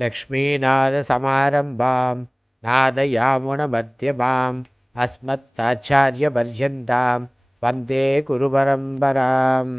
लक्ष्मीनाथसमारम्भां नादयामुनमध्यमाम् अस्मत्ताचार्यपर्यन्तां वन्दे गुरुपरम्पराम्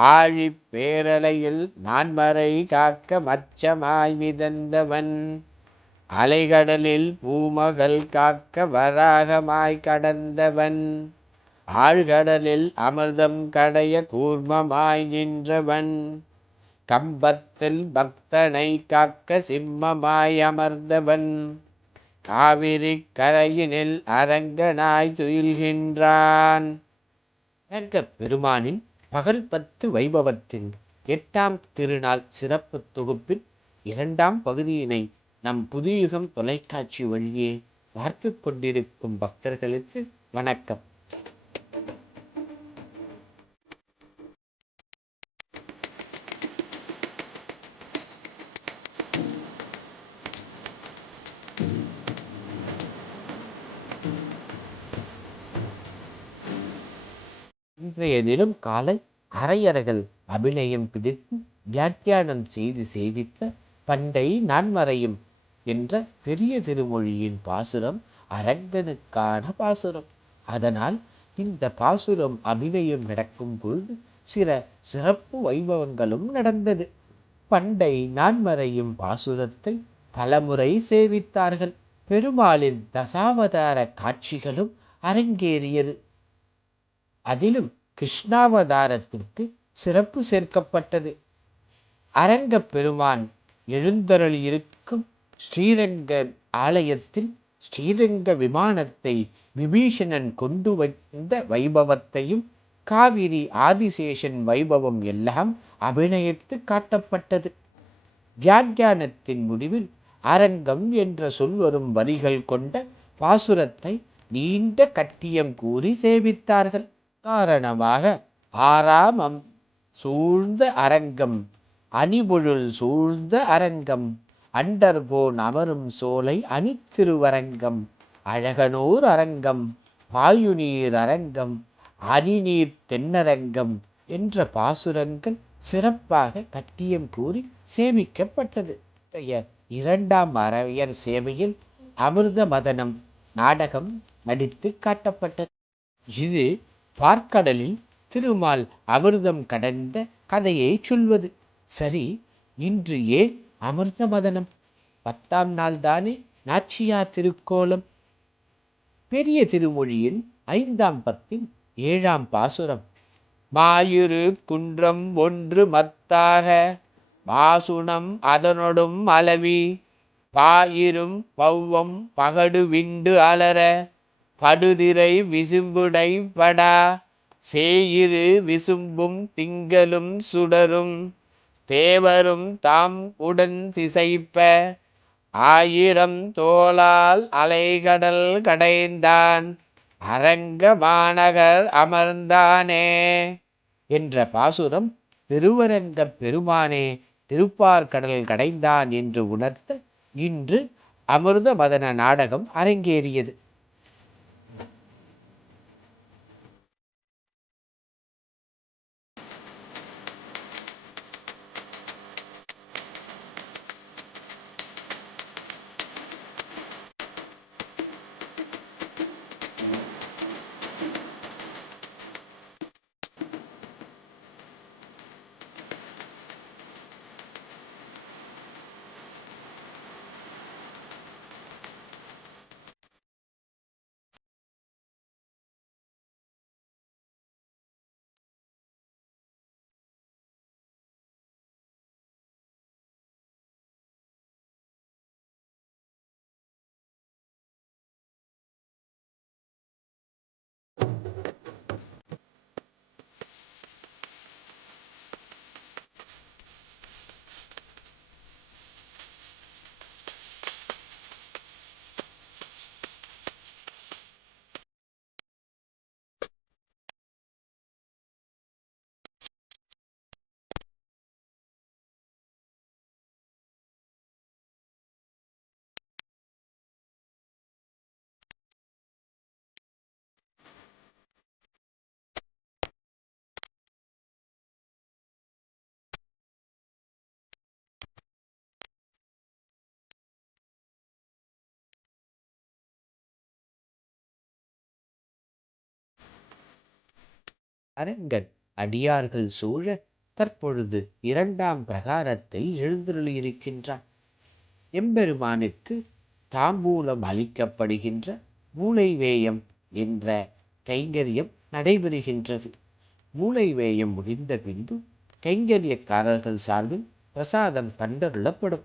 ஆழிப் பேரலையில் நான்மறை காக்க மச்சமாய் மிதந்தவன். அலைகடலில் பூமகள் காக்க வராகமாய் கடந்தவன். ஆழ்கடலில் அமிர்தம் கடைய கூர்மமாய் நின்றவன். கம்பத்தில் பக்தனை காக்க சிம்மமாய் அமர்ந்தவன். காவிரி கரையினில் அரங்கனாய் துயில்கின்றான். பெருமானின் பகல் பத்து வைபவத்தின் எட்டாம் திருநாள் சிறப்பு தொகுப்பின் இரண்டாம் பகுதியினை நம் புதுயுகம் தொலைக்காட்சி வழியே பார்த்து கொண்டிருக்கும் பக்தர்களுக்கு வணக்கம். காலை அரையறைகள் அபிநயம் பிடித்து வியாக்கியானம் செய்து செய்தித்த பண்டை நான்மறையும் என்ற பெரிய திருமொழியின் பாசுரம் அரங்கனுக்கான பாசுரம். அதனால் இந்த பாசுரம் அபிநயம் நடக்கும் பொழுது சில சிறப்பு வைபவங்களும் நடந்தது. பண்டை நான்மறையும் பாசுரத்தை பலமுறை சேவித்தார்கள். பெருமாளின் தசாவதார காட்சிகளும் அரங்கேறியது. அதிலும் கிருஷ்ணாவதாரத்திற்கு சிறப்பு சேர்க்கப்பட்டது. அரங்க பெருமான் எழுந்தருளியிருக்கும் ஸ்ரீரங்க ஆலயத்தில் ஸ்ரீரங்க விமானத்தை விபீஷணன் கொண்டு வந்த வைபவத்தையும் காவிரி ஆதிசேஷன் வைபவம் எல்லாம் அபிநயித்து காட்டப்பட்டது. வியாக்கியானத்தின் முடிவில் அரங்கம் என்ற சொல் வரும் வரிகள் கொண்ட பாசுரத்தை நீண்ட கட்டியம் கூறி சேவித்தார்கள். காரணமாக பாராமம் சூழ்ந்த அரங்கம் அணிபொழுல் சூழ்ந்த அரங்கம் அண்டர்போன் அமரும் சோலை அணித்திருவரங்கம் அழகனூர் அரங்கம் பாயுநீர் அரங்கம் அணிநீர் தென்னரங்கம் என்ற பாசுரங்கள் சிறப்பாக கட்டியம் கூறி சேமிக்கப்பட்டது. இரண்டாம் அறவியர் சேவையில் அமிர்த மதனம் நாடகம் நடித்து காட்டப்பட்டது. இது பார்க்கடலில் திருமால் அமிர்தம் கடந்த கதையை சொல்வது. சரி இன்று ஏன் அமிர்த மதனம் பத்தாம் நாள் தானே நாச்சியா திருக்கோலம். பெரிய திருமொழியின் ஐந்தாம் பத்தின் ஏழாம் பாசுரம். மாயிரு குன்றம் ஒன்று மத்தாக மாசுணம் அதனொடும் அளவி பாயிரும் பௌவம் பகடு விண்டு அலர படுதிரை விசும்புடை படா சேயிரு விசும்பும் திங்களும் சுடரும் தேவரும் தாம் உடன் திசைப்ப ஆயிரம் தோளால் அலைகடல் கடைந்தான் அரங்க மாநகர் அமர்ந்தானே என்ற பாசுரம் பெருவரங்க பெருமானே திருப்பார்கடல் கடைந்தான் என்று உணர்த்த இன்று அமிர்த மதன நாடகம் அரங்கேறியது. அரங்கன் அடியார்கள் சூழ தற்பொழுது இரண்டாம் பிரகாரத்தில் எழுந்தருளியிருக்கின்றார் எம்பெருமானுக்கு தாம்பூலம் அளிக்கப்படுகின்ற மூளைவேயம் என்ற கைங்கரியம் நடைபெறுகின்றது. மூளைவேயம் முடிந்த பின்பு கைங்கரியக்காரர்கள் சார்பில் பிரசாதம் கண்டருளப்படும்.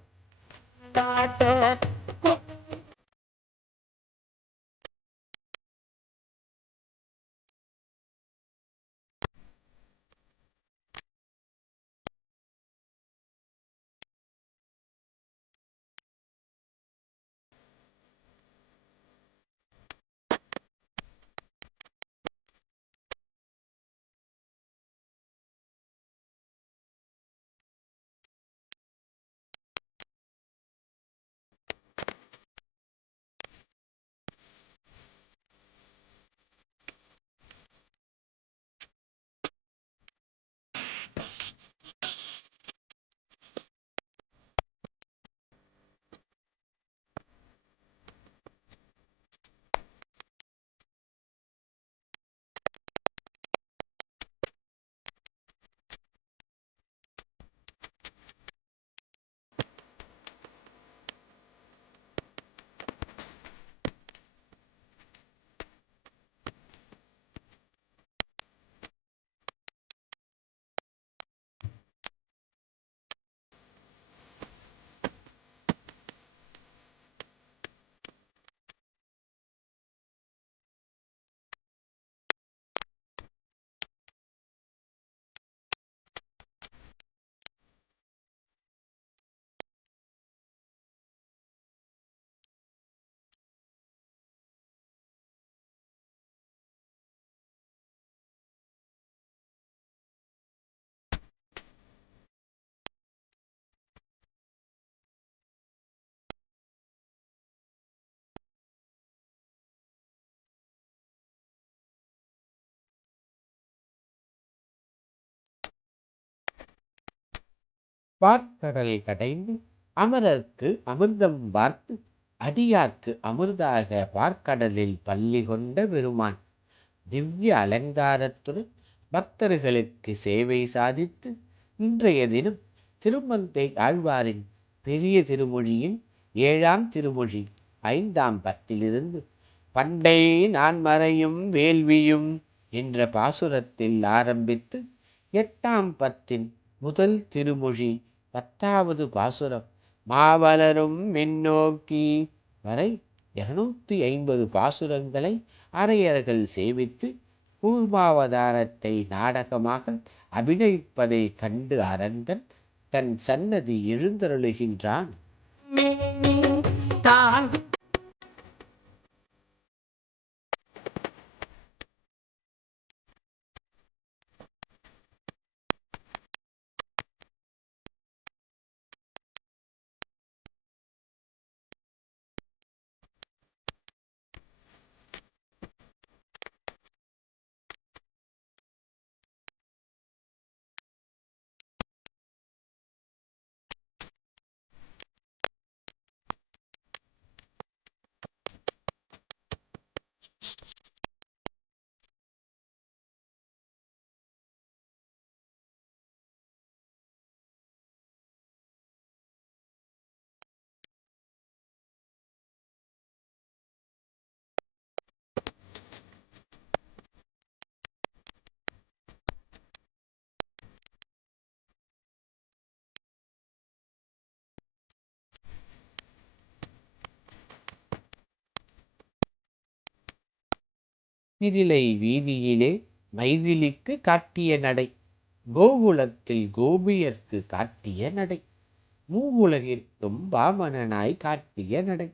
பார்க்கடல் கடைந்து அமரர்க்கு அமிர்தம் வார்த்து அடியார்க்கு அமிர்தாக பார்க்கடலில் பள்ளி கொண்ட பெருமான். திவ்ய அலங்காரத்துடன் பக்தர்களுக்கு சேவை சாதித்து இன்றைய தினம் திருமந்தை ஆழ்வாரின் பெரிய திருமொழியின் ஏழாம் திருமொழி ஐந்தாம் பத்திலிருந்து பண்டை நான் மறையும் வேள்வியும் என்ற பாசுரத்தில் ஆரம்பித்து எட்டாம் பத்தின் முதல் திருமொழி பத்தாவது பாசுரம். மாவலரும் மின்னோக்கி வரை இருநூத்தி ஐம்பது பாசுரங்களை அரையர்கள் சேவித்து கூர்மாவதாரத்தை நாடகமாக அபிநயிப்பதை கண்டு அரங்கன் தன் சன்னதி எழுந்தருளுகின்றான். மிதிலை வீதியிலே மைதிலிக்கு காட்டிய நடை கோகுலத்தில் கோபியர்க்கு காட்டிய நடை மூவுலகிற்கும் பாமனனாய் காட்டிய நடை.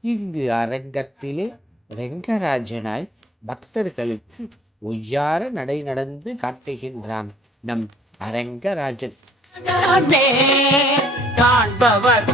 இங்கு அரங்கத்திலே ரெங்கராஜனாய் பக்தர்களுக்கு ஒய்யார நடை நடந்து காட்டுகின்றான் நம் அரங்கராஜன். காண்பவர்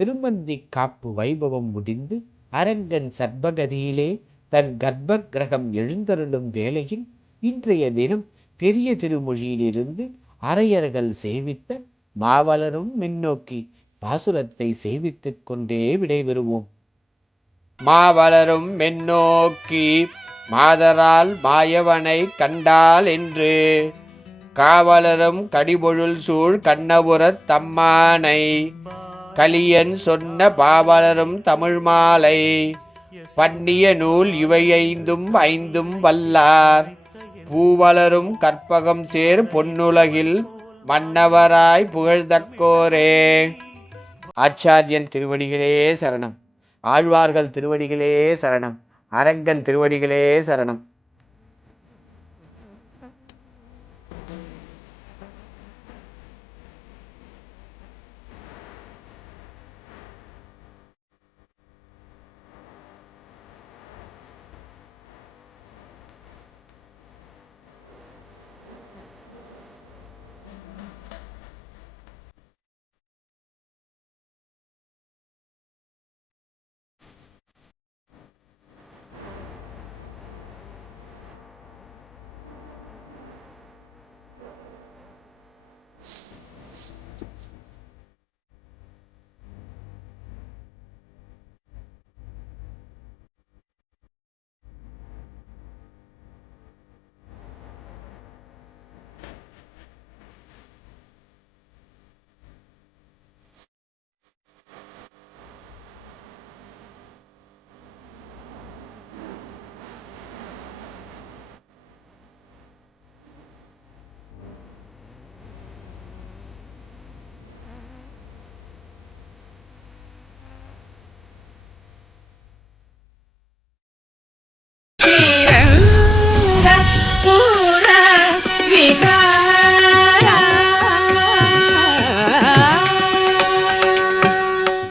திருமந்தி காப்பு வைபவம் முடிந்து அரங்கன் சர்பகதியிலே தன் கர்ப்ப கிரகம் எழுந்தருளும் வேளையில் இன்றைய தினம் பெரிய திருமொழியிலிருந்து அரையர்கள் சேவித்த மாவலரும் மின்னோக்கி பாசுரத்தை சேவித்துக் கொண்டே விடைபெறுவோம். மாவலரும் மென்னோக்கி மாதரால் மாயவனை கண்டால் என்று காவலரும் கடிபொழுள் சூழ் கண்ணபுரத் தம்மானை கலியன் சொன்ன பாவலரும் தமிழ் மாலை. பண்ணிய நூல் இவை ஐந்தும் ஐந்தும் வல்லார். பூவலரும் கற்பகம் சேர் பொன்னுலகில் மன்னவராய் புகழ்தக்கோரே ஆச்சாரியன் திருவடிகளே சரணம். ஆழ்வார்கள் திருவடிகளே சரணம். அரங்கன் திருவடிகளே சரணம்.